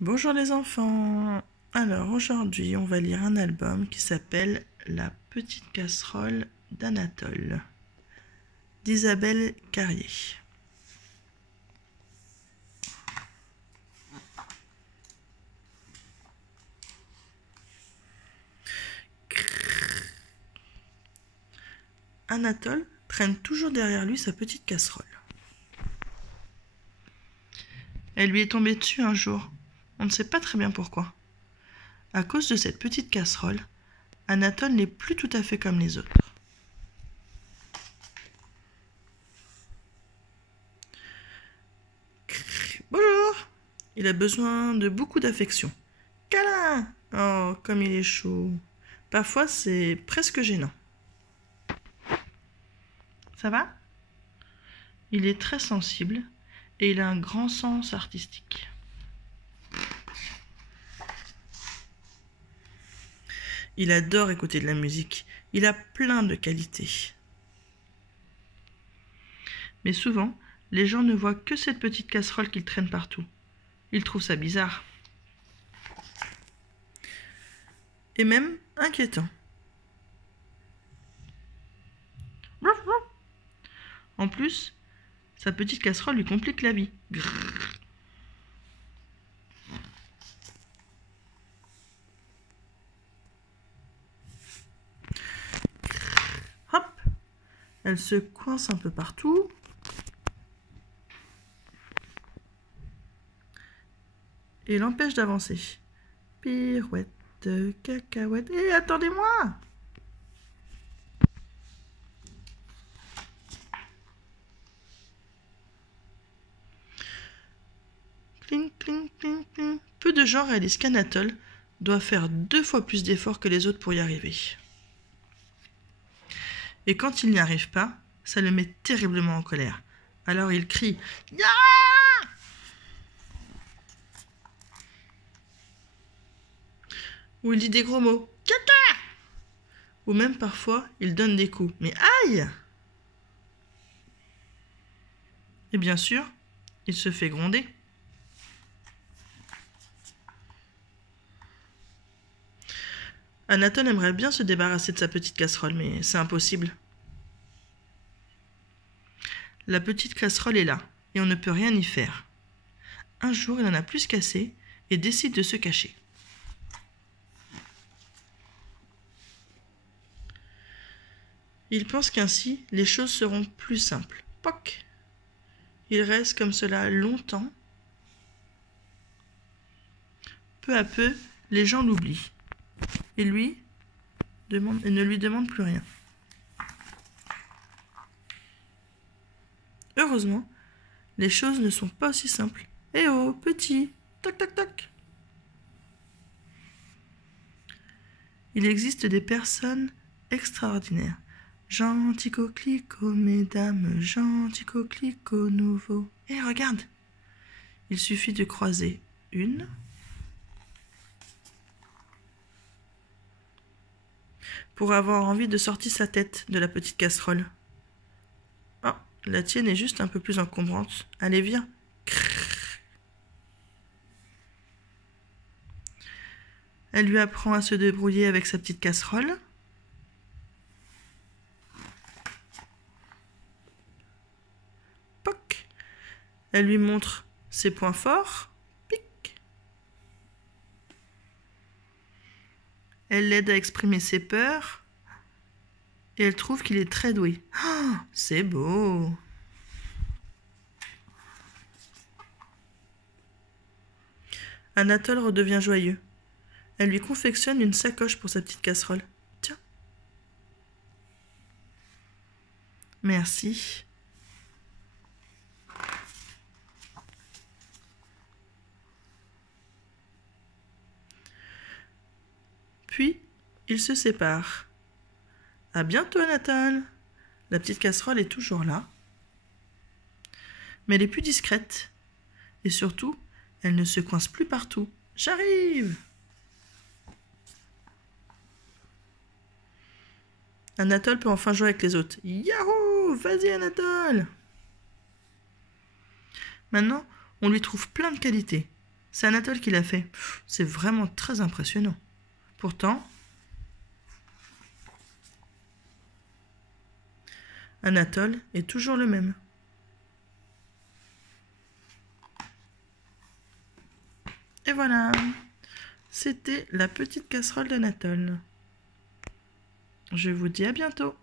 Bonjour les enfants. Alors aujourd'hui on va lire un album qui s'appelle La petite casserole d'Anatole d'Isabelle Carrier. Anatole traîne toujours derrière lui sa petite casserole. Elle lui est tombée dessus un jour. On ne sait pas très bien pourquoi. À cause de cette petite casserole, Anatole n'est plus tout à fait comme les autres. Bonjour. Il a besoin de beaucoup d'affection. Câlin. Oh, comme il est chaud. Parfois, c'est presque gênant. Ça va? Il est très sensible et il a un grand sens artistique. Il adore écouter de la musique. Il a plein de qualités. Mais souvent, les gens ne voient que cette petite casserole qu'il traîne partout. Ils trouvent ça bizarre. Et même inquiétant. En plus, sa petite casserole lui complique la vie. Hop! Elle se coince un peu partout. Et l'empêche d'avancer. Pirouette, cacahuète. Hé, attendez-moi! Cling, cling, cling, cling. Peu de gens réalisent qu'Anatole doit faire 2 fois plus d'efforts que les autres pour y arriver. Et quand il n'y arrive pas, ça le met terriblement en colère. Alors il crie « Ya !» ou il dit des gros mots « Caca !» ou même parfois il donne des coups. Mais aïe! Et bien sûr, il se fait gronder. Anatole aimerait bien se débarrasser de sa petite casserole, mais c'est impossible. La petite casserole est là, et on ne peut rien y faire. Un jour, il en a plus qu'assez et décide de se cacher. Il pense qu'ainsi, les choses seront plus simples. Poc! Il reste comme cela longtemps. Peu à peu, les gens l'oublient. Et lui ne lui demande plus rien. Heureusement, les choses ne sont pas aussi simples. Eh oh, petit, toc toc toc. Il existe des personnes extraordinaires. Gentil coquelicot, mesdames, gentil coquelicot nouveau. Eh, regarde, il suffit de croiser une, pour avoir envie de sortir sa tête de la petite casserole. Oh, la tienne est juste un peu plus encombrante. Allez, viens. Elle lui apprend à se débrouiller avec sa petite casserole. Poc. Elle lui montre ses points forts. Pic. Elle l'aide à exprimer ses peurs. Et elle trouve qu'il est très doué. Oh, c'est beau! Anatole redevient joyeux. Elle lui confectionne une sacoche pour sa petite casserole. Tiens. Merci. Puis, ils se séparent. À bientôt, Anatole. La petite casserole est toujours là. Mais elle est plus discrète. Et surtout, elle ne se coince plus partout. J'arrive! Anatole peut enfin jouer avec les autres. Yahoo! Vas-y, Anatole! Maintenant, on lui trouve plein de qualités. C'est Anatole qui l'a fait. C'est vraiment très impressionnant. Pourtant, Anatole est toujours le même. Et voilà, c'était la petite casserole d'Anatole. Je vous dis à bientôt.